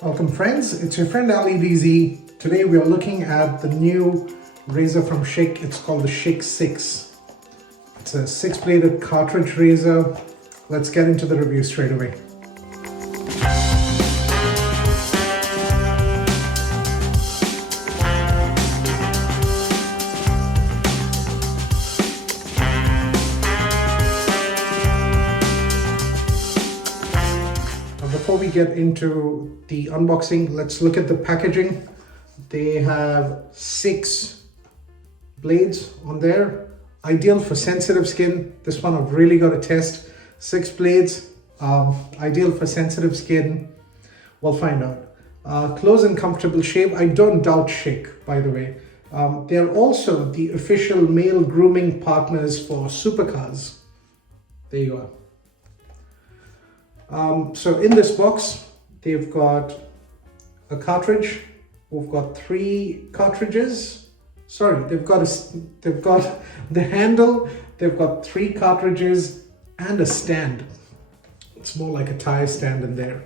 Welcome friends, it's your friend Ali DZ. Today we are looking at the new razor from Schick. It's called the Schick 6. It's a 6-bladed cartridge razor. Let's get into the review straight away. Before we get into the unboxing, let's look at the packaging. They have 6 blades on there, ideal for sensitive skin. This one I've really got to test. 6 blades, ideal for sensitive skin. We'll find out. Close and comfortable shave. I don't doubt Schick, by the way. They're also the official male grooming partners for supercars. There you are. So in this box, they've got a cartridge. We've got 3 cartridges. Sorry, they've got the handle. They've got 3 cartridges and a stand. It's more like a tire stand in there.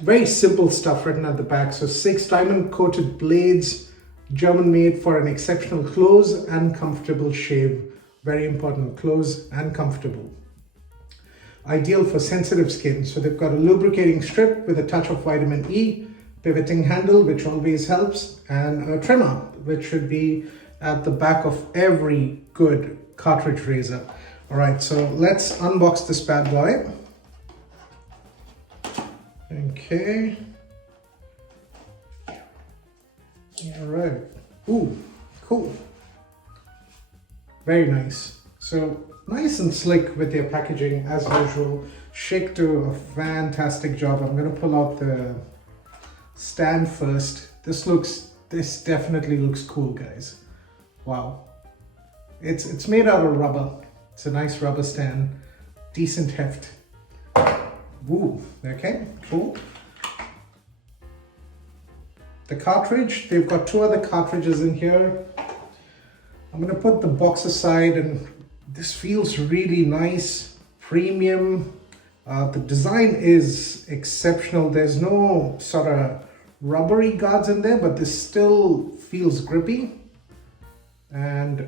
Very simple stuff written at the back. So 6 diamond coated blades, German made for an exceptional close and comfortable shave. Very important, close and comfortable. Ideal for sensitive skin. So they've got a lubricating strip with a touch of vitamin E, pivoting handle, which always helps, and a trimmer, which should be at the back of every good cartridge razor. All right, so let's unbox this bad boy. Okay. All right. Ooh, cool. Very nice. So nice and slick with their packaging as usual. Schick do a fantastic job. I'm going to pull out the stand first. This definitely looks cool, guys. Wow. It's made out of rubber. It's a nice rubber stand. Decent heft. Ooh, okay, cool. The cartridge, they've got 2 other cartridges in here. I'm going to put the box aside, and this feels really nice, premium. The design is exceptional. There's no sort of rubbery guards in there, but this still feels grippy and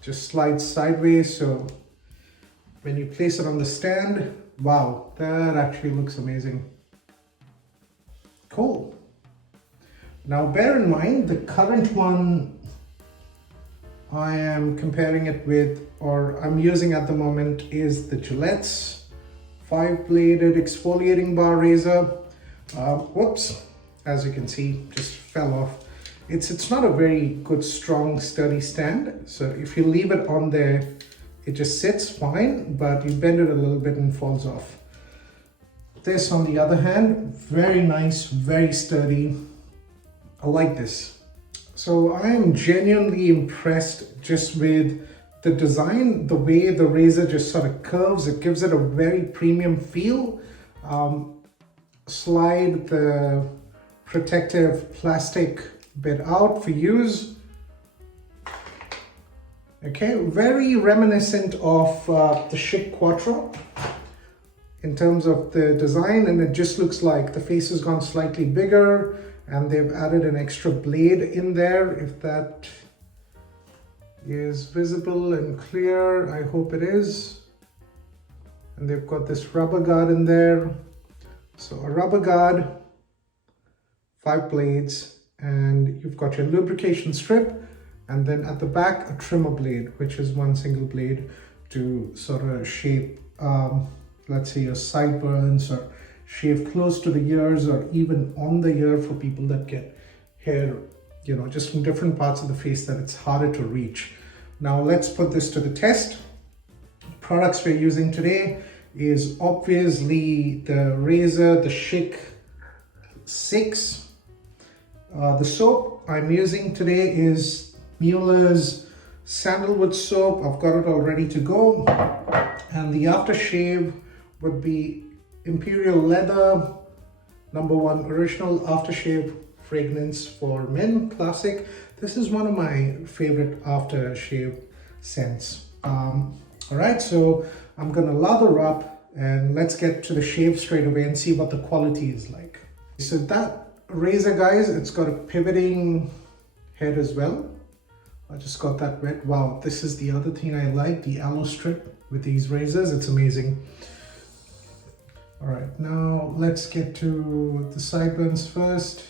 just slides sideways. So when you place it on the stand, wow, that actually looks amazing. Cool. Now bear in mind, the current one I am comparing it with, or I'm using at the moment, is the Gillette's 5-bladed exfoliating bar razor. Whoops, as you can see, just fell off. It's not a very good, strong, sturdy stand. So if you leave it on there, it just sits fine, but you bend it a little bit and falls off. This, on the other hand, very nice, very sturdy. I like this. So I am genuinely impressed just with the design, the way the razor just sort of curves. It gives it a very premium feel. Slide the protective plastic bit out for use. Okay, very reminiscent of the Schick Quattro in terms of the design, and it just looks like the face has gone slightly bigger. And they've added an extra blade in there, if that is visible and clear. I hope it is. And they've got this rubber guard in there. So a rubber guard, 5 blades, and you've got your lubrication strip, and then at the back, a trimmer blade, which is 1 single blade to sort of shape, let's say, your sideburns, or shave close to the ears, or even on the ear for people that get hair, just from different parts of the face that it's harder to reach. Now let's put this to the test. Products we're using today is obviously the razor, the Schick 6. The soap I'm using today is Mueller's sandalwood soap. I've got it all ready to go. And the aftershave would be Imperial Leather #1 original aftershave fragrance for men, classic. This is one of my favorite aftershave scents. All right, so I'm gonna lather up and let's get to the shave straight away and see what the quality is like. So that razor, guys, it's got a pivoting head as well. I just got that wet. Wow, this is the other thing I like, the aloe strip with these razors. It's amazing. All right, now let's get to the sideburns first.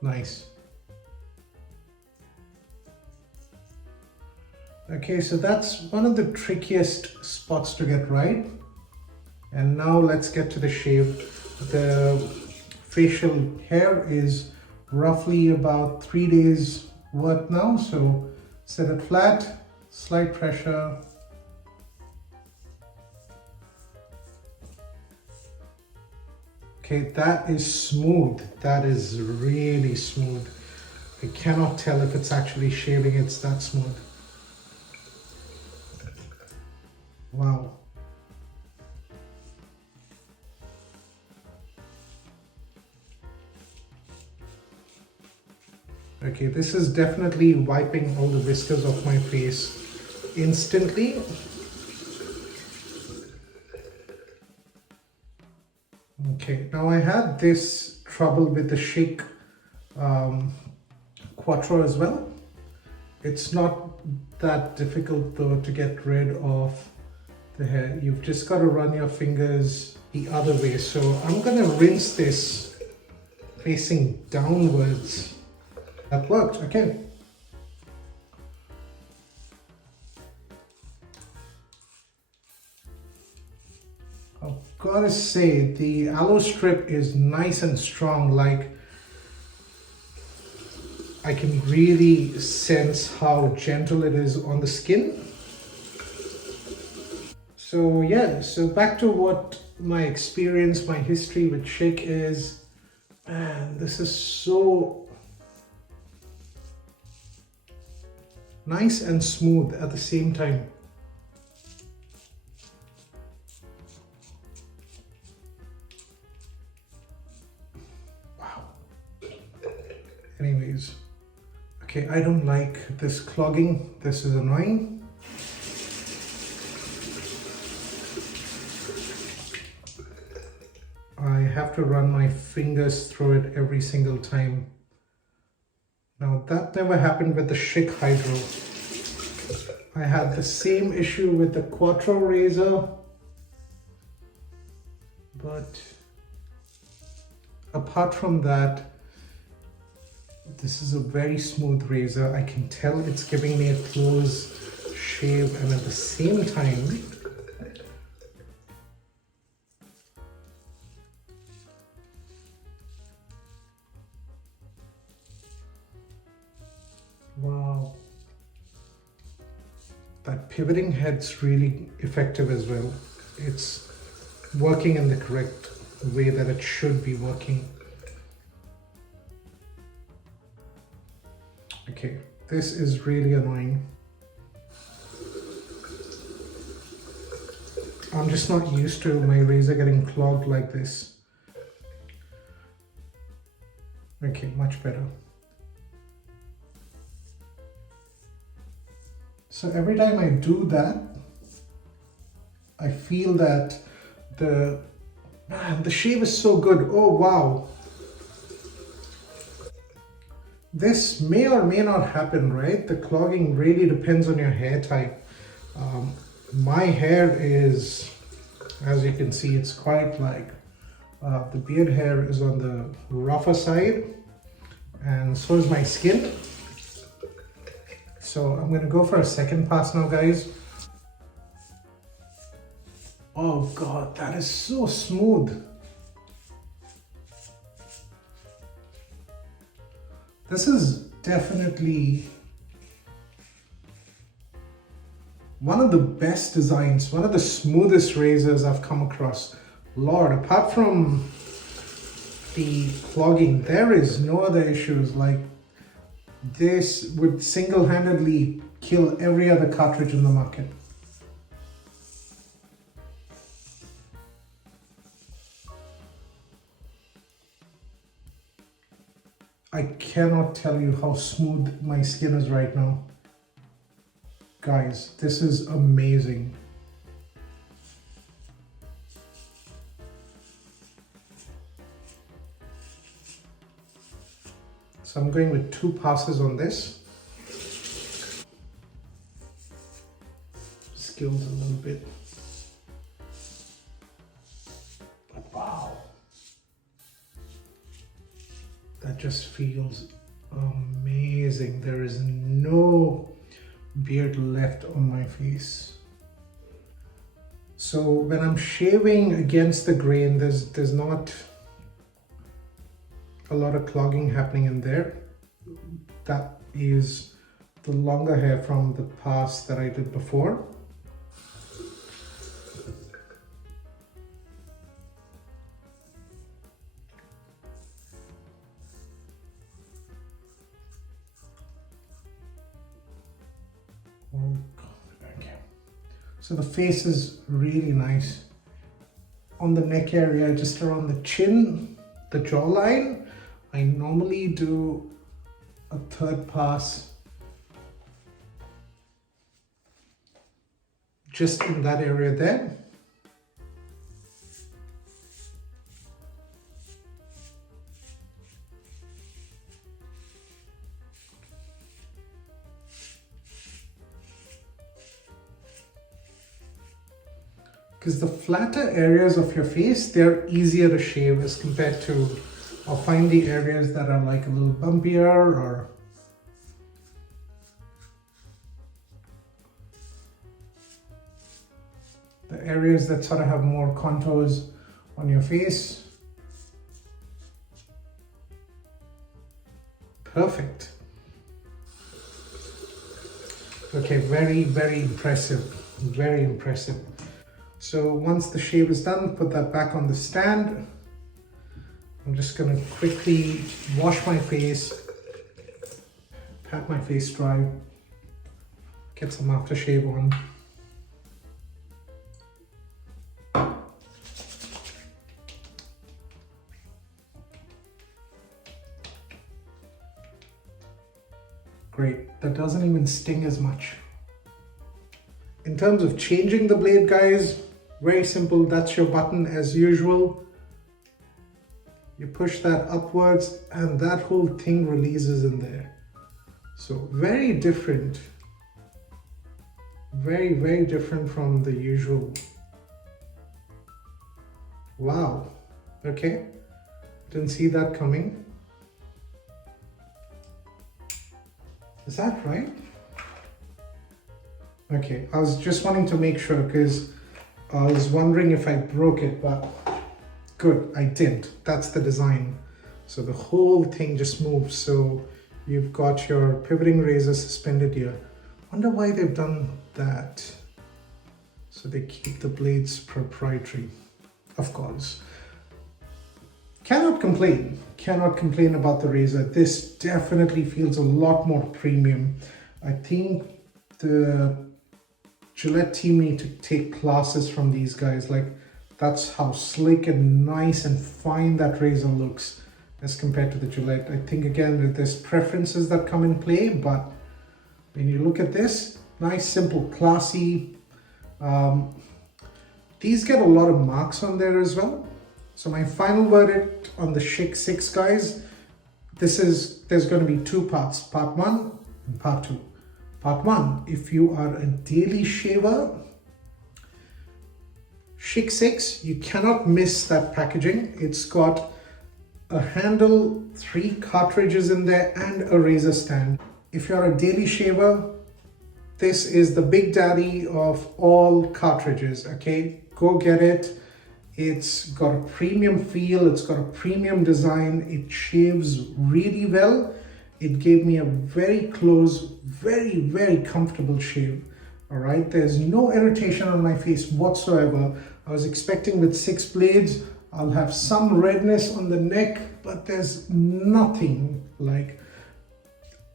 Nice. Okay, so that's one of the trickiest spots to get right. And now let's get to the shave. The facial hair is roughly about 3 days worth now. So set it flat, slight pressure. Okay, that is smooth. That is really smooth. I cannot tell if it's actually shaving, it's that smooth. Wow. Okay, this is definitely wiping all the whiskers off my face instantly. Okay, now I had this trouble with the Schick Quattro as well. It's not that difficult though to get rid of the hair. You've just got to run your fingers the other way. So I'm gonna rinse this facing downwards. That worked, okay. I've gotta say, the aloe strip is nice and strong. Like, I can really sense how gentle it is on the skin. So yeah, so back to what my experience, my history with Schick is. Man, this is so nice and smooth at the same time. Wow. Anyways, okay, I don't like this clogging. This is annoying. I have to run my fingers through it every single time. Now that never happened with the Schick Hydro. I had the same issue with the Quattro razor, but apart from that, this is a very smooth razor. I can tell it's giving me a close shave, and at the same time, wow, that pivoting head's really effective as well. It's working in the correct way that it should be working. Okay, this is really annoying. I'm just not used to my razor getting clogged like this. Okay, much better. So every time I do that, I feel that the shave is so good. Oh wow. This may or may not happen, right? The clogging really depends on your hair type. My hair is, as you can see, it's quite like, the beard hair is on the rougher side, and so is my skin. So I'm gonna go for a second pass now, guys. Oh God, that is so smooth. This is definitely one of the best designs, one of the smoothest razors I've come across. Lord, apart from the clogging, there is no other issues. Like, this would single-handedly kill every other cartridge in the market. I cannot tell you how smooth my skin is right now. Guys, this is amazing. So I'm going with 2 passes on this. Skills a little bit. But wow. That just feels amazing. There is no beard left on my face. So when I'm shaving against the grain, there's not a lot of clogging happening in there. That is the longer hair from the pass that I did before. Okay. So the face is really nice. On the neck area, just around the chin, the jawline, I normally do a 3rd pass just in that area there. Because the flatter areas of your face, they're easier to shave as compared to, or find the areas that are like a little bumpier or the areas that sort of have more contours on your face. Perfect. Okay, very, very impressive. Very impressive. So once the shave is done, put that back on the stand. I'm just gonna quickly wash my face, pat my face dry, get some aftershave on. Great, that doesn't even sting as much. In terms of changing the blade, guys, very simple. That's your button as usual. You push that upwards and that whole thing releases in there. So very different. Very, very different from the usual. Wow. Okay. Didn't see that coming. Is that right? Okay, I was just wanting to make sure because I was wondering if I broke it, but good, I didn't. That's the design. So the whole thing just moves. So you've got your pivoting razor suspended here. Wonder why they've done that. So they keep the blades proprietary, of course. Cannot complain about the razor. This definitely feels a lot more premium. I think the Gillette team need to take classes from these guys. Like, that's how slick and nice and fine that razor looks as compared to the Gillette. I think again there's preferences that come in play, but when you look at this, nice, simple, classy. These get a lot of marks on there as well. So my final verdict on the Schick 6, guys, there's going to be 2 parts, part 1 and part 2. Part 1, if you are a daily shaver, Schick 6, you cannot miss that packaging. It's got a handle, 3 cartridges in there, and a razor stand. If you're a daily shaver, this is the big daddy of all cartridges, okay? Go get it. It's got a premium feel, it's got a premium design, it shaves really well. It gave me a very close, very, very comfortable shave. All right, there's no irritation on my face whatsoever. I was expecting with 6 blades, I'll have some redness on the neck, but there's nothing. Like,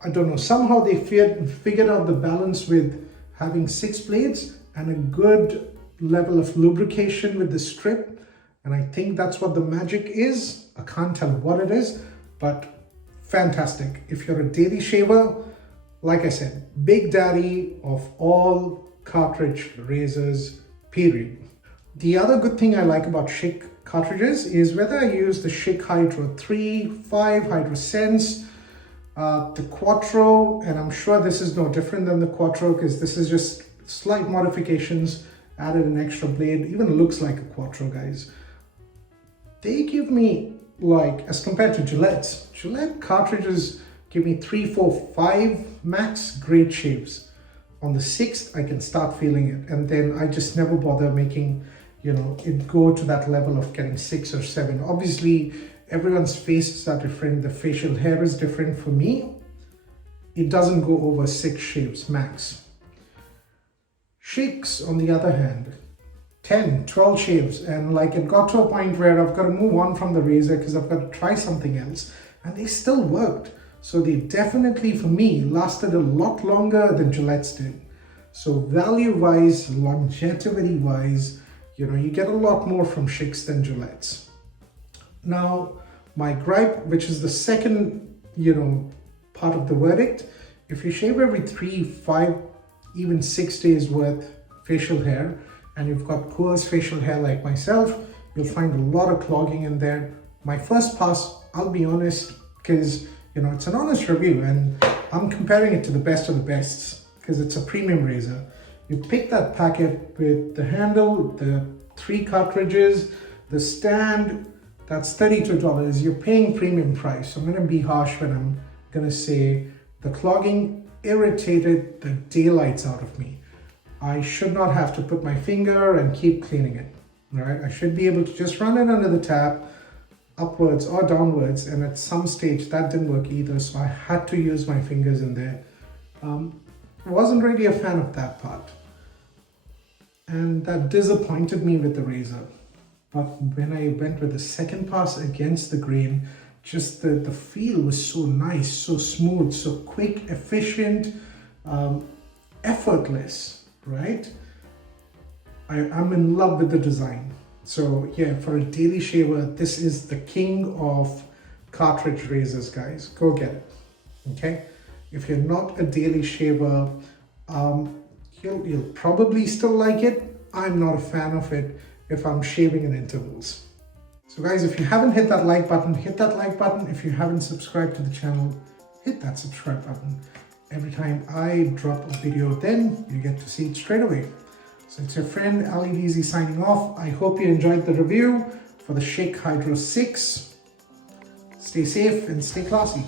I don't know, somehow they figured out the balance with having 6 blades and a good level of lubrication with the strip. And I think that's what the magic is. I can't tell what it is, but fantastic. If you're a daily shaver, like I said, big daddy of all cartridge razors, period. The other good thing I like about Schick cartridges is whether I use the Schick Hydro 3, 5, Hydro Sense, The Quattro, and I'm sure this is no different than the Quattro because this is just slight modifications, added an extra blade, even looks like a Quattro, guys. They give me, like, as compared to Gillette cartridges give me 3, 4, 5 max great shaves. On the 6th, I can start feeling it, and then I just never bother making, you know, it go to that level of getting 6 or 7. Obviously, everyone's faces are different. The facial hair is different. For me, it doesn't go over 6 shaves max. Schick's, on the other hand, 10, 12 shaves, and like it got to a point where I've got to move on from the razor because I've got to try something else, and they still worked. So they definitely, for me, lasted a lot longer than Gillette's did. So value-wise, longevity-wise, you know, you get a lot more from Schick's than Gillette's. Now, my gripe, which is the second, you know, part of the verdict, if you shave every 3, 5, even 6 days worth facial hair, and you've got coarse facial hair like myself, you'll find a lot of clogging in there. My first pass, I'll be honest, because, you know, it's an honest review, and I'm comparing it to the best of the bests, because it's a premium razor. You pick that packet with the handle, the 3 cartridges, the stand, that's $32. You're paying premium price. I'm gonna be harsh when I'm gonna say the clogging irritated the daylights out of me. I should not have to put my finger and keep cleaning it, right? I should be able to just run it under the tap, upwards or downwards, and at some stage that didn't work either, so I had to use my fingers in there. Wasn't really a fan of that part, and that disappointed me with the razor. But when I went with the second pass against the grain, just the feel was so nice, so smooth, so quick, efficient, effortless, right? I'm in love with the design. So yeah, for a daily shaver, this is the king of cartridge razors, guys. Go get it, okay? If you're not a daily shaver, you'll probably still like it. I'm not a fan of it if I'm shaving in intervals. So guys, if you haven't hit that like button, hit that like button. If you haven't subscribed to the channel, hit that subscribe button. Every time I drop a video, then you get to see it straight away. So it's your friend Ali Deezy signing off. I hope you enjoyed the review for the Schick Hydro 6. Stay safe and stay classy.